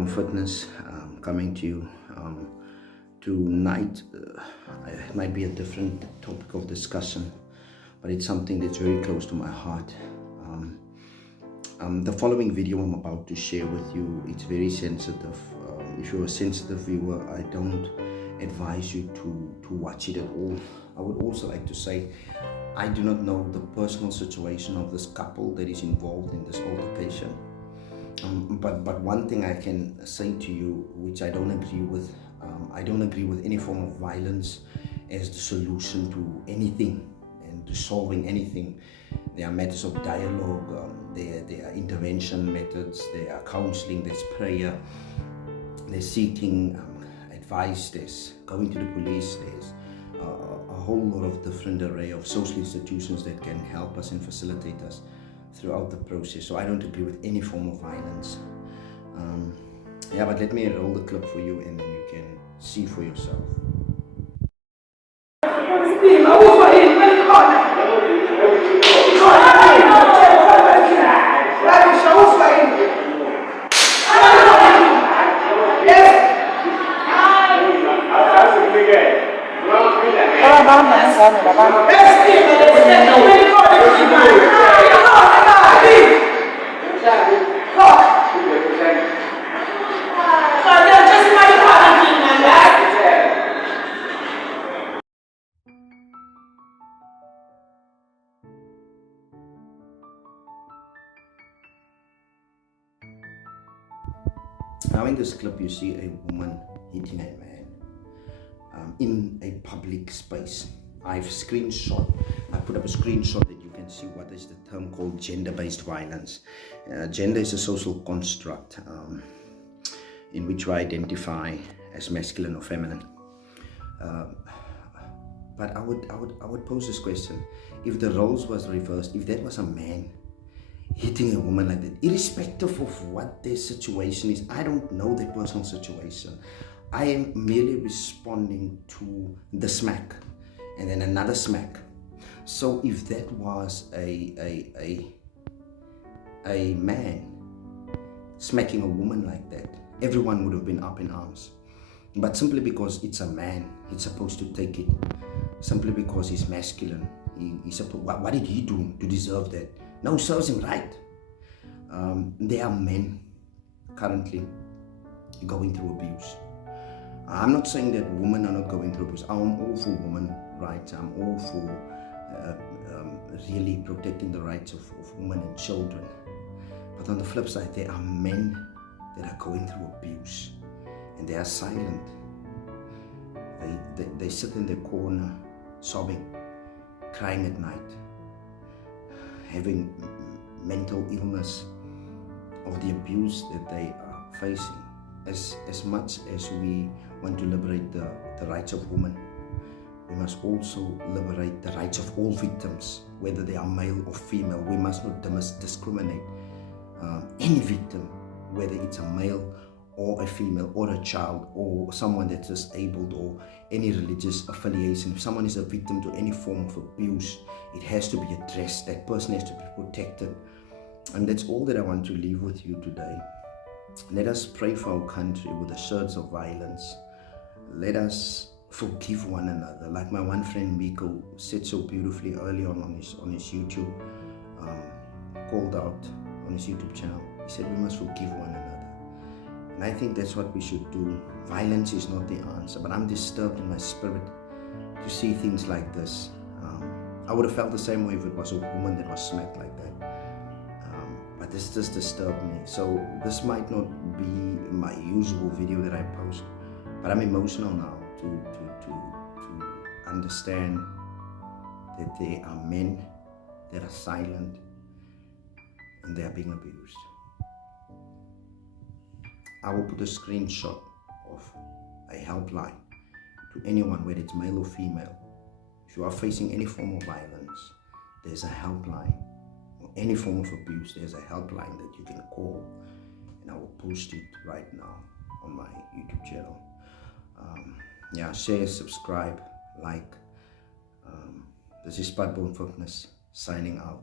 Spudbone Fitness, coming to you tonight. It might be a different topic of discussion, but it's something that's very close to my heart. The following video I'm about to share with you, it's very sensitive. If you're a sensitive viewer, I don't advise you to watch it at all. I would also like to say, I do not know the personal situation of this couple that is involved in this altercation. But one thing I can say to you, which I don't agree with, I don't agree with any form of violence as the solution to anything and to solving anything. There are methods of dialogue, there are intervention methods, there are counseling, there's prayer, there's seeking advice, there's going to the police, there's a whole lot of different array of social institutions that can help us and facilitate us throughout the process. So I don't agree with any form of violence. Yeah, but let me roll the clip for you and then you can see for yourself. Now in this clip you see a woman hitting a man in a public space. I put up a screenshot that you can see what is the term called gender-based violence. Gender is a social construct in which we identify as masculine or feminine. But I would pose this question: if the roles was reversed, if that was a man hitting a woman like that, irrespective of what their situation is, I don't know their personal situation. I am merely responding to the smack and then another smack. So if that was a man smacking a woman like that, everyone would have been up in arms. But simply because it's a man, he's supposed to take it. Simply because he's masculine, what did he do to deserve that? No, serves him right. There are men currently going through abuse. I'm not saying that women are not going through abuse. I'm all for women rights. I'm all for really protecting the rights of women and children. But on the flip side, there are men that are going through abuse and they are silent. They sit in their corner sobbing, crying at night, having mental illness of the abuse that they are facing. As much as we want to liberate the rights of women, we must also liberate the rights of all victims, whether they are male or female. We must not discriminate any victim, whether it's a male or a female or a child or someone that's disabled or any religious affiliation. If someone is a victim to any form of abuse, it has to be addressed. That person has to be protected. And that's all that I want to leave with you today. Let us pray for our country with the surge of violence. Let us forgive one another. Like my one friend Miko said so beautifully early on his YouTube, called out on his YouTube channel. He said we must forgive one another. And I think that's what we should do. Violence is not the answer, but I'm disturbed in my spirit to see things like this. I would have felt the same way if it was a woman that was smacked like that. But this just disturbed me. So this might not be my usual video that I post, but I'm emotional now to understand that there are men that are silent and they are being abused. I will put a screenshot of a helpline to anyone, whether it's male or female. If you are facing any form of violence, there's a helpline. Or any form of abuse, there's a helpline that you can call, and I will post it right now on my YouTube channel. Yeah, share, subscribe, like. This is Spudbone Fitness signing out.